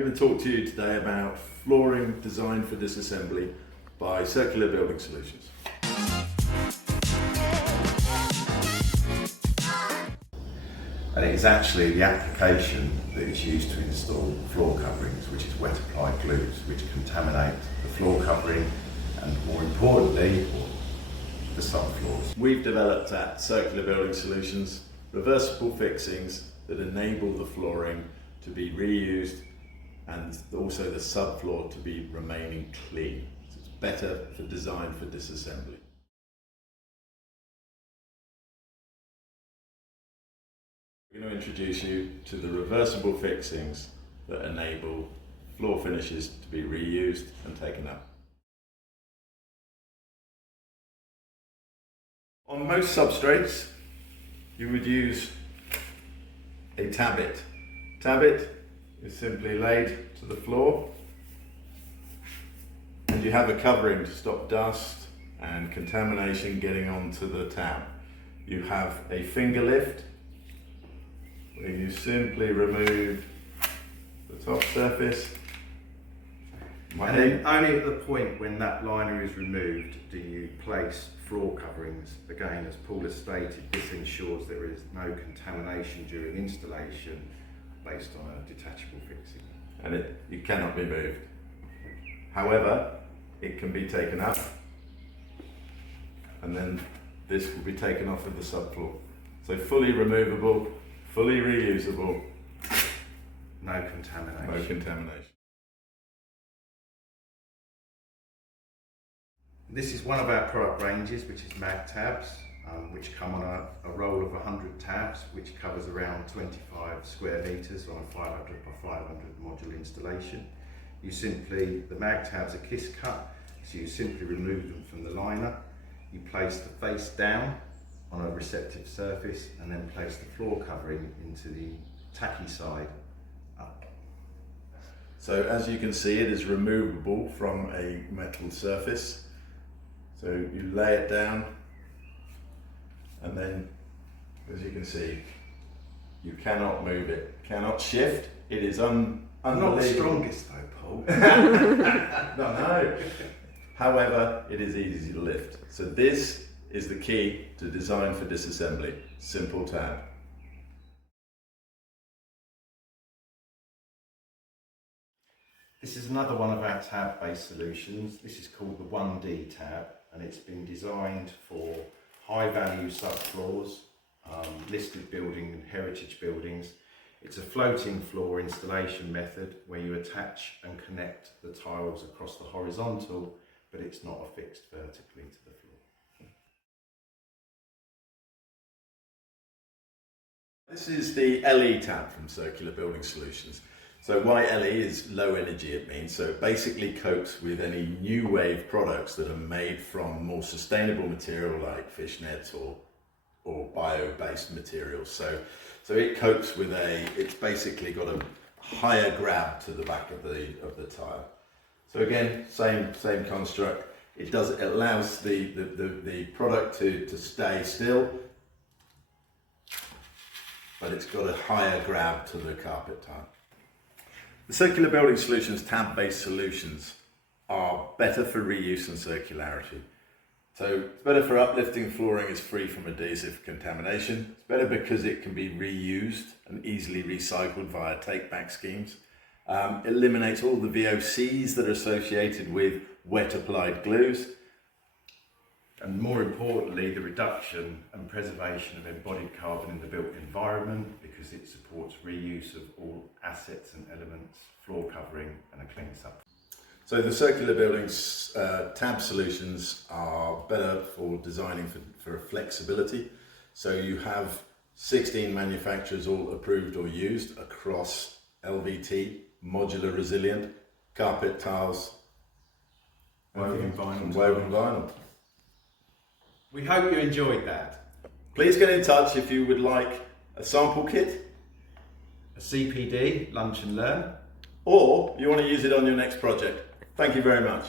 going to talk to you today about flooring designed for disassembly by Circular Building Solutions. And it is actually the application that is used to install floor coverings, which is wet applied glues, which contaminate the floor covering and, more importantly, the subfloors. We've developed at Circular Building Solutions reversible fixings that enable the flooring to be reused and also the subfloor to be remaining clean. So it's better for design for disassembly. We're going to introduce you to the reversible fixings that enable floor finishes to be reused and taken up. On most substrates, you would use a tabbit. Tabbit is simply laid to the floor and you have a covering to stop dust and contamination getting onto the tab. You have a finger lift where you simply remove the top surface. And then only at the point when that liner is removed do you place floor coverings. Again, as Paul has stated, this ensures there is no contamination during installation based on a detachable fixing. And it cannot be moved. However, it can be taken up and then this will be taken off of the subfloor. So fully removable, fully reusable. No contamination. No contamination. This is one of our product ranges, which is mag tabs, which come on a roll of 100 tabs, which covers around 25 square metres on a 500 by 500 module installation. The mag tabs are kiss cut, so you simply remove them from the liner. You place the face down on a receptive surface and then place the floor covering into the tacky side up. So as you can see, it is removable from a metal surface. So you lay it down and then, as you can see, you cannot move it, cannot shift. It is unbelievable. Not the strongest though, Paul. No. However, it is easy to lift. So this is the key to design for disassembly. Simple tab. This is another one of our tab-based solutions. This is called the 1D tab, and it's been designed for high-value subfloors, listed building and heritage buildings. It's a floating floor installation method where you attach and connect the tiles across the horizontal, but it's not affixed vertically to the floor. This is the LE tab from Circular Building Solutions. So why LE is low energy, it means. So it basically copes with any new wave products that are made from more sustainable material like fishnets or bio-based materials. So it copes with it's basically got a higher grab to the back of the tile. So again, same construct. It allows the product to stay still, but it's got a higher grab to the carpet tile. The Circular Building Solutions tab-based solutions are better for reuse and circularity. So it's better for uplifting flooring, is free from adhesive contamination. It's better because it can be reused and easily recycled via take-back schemes. Eliminates all the VOCs that are associated with wet applied glues. And more importantly, the reduction and preservation of embodied carbon in the built environment, because it supports reuse of all assets and elements, floor covering and a clean subfloor. So the Circular Buildings tab solutions are better for designing for flexibility. So you have 16 manufacturers all approved or used across LVT, modular resilient, carpet tiles, woven vinyl. We hope you enjoyed that. Please get in touch if you would like a sample kit, A CPD, lunch and learn. or you want to use it on your next project. Thank you very much.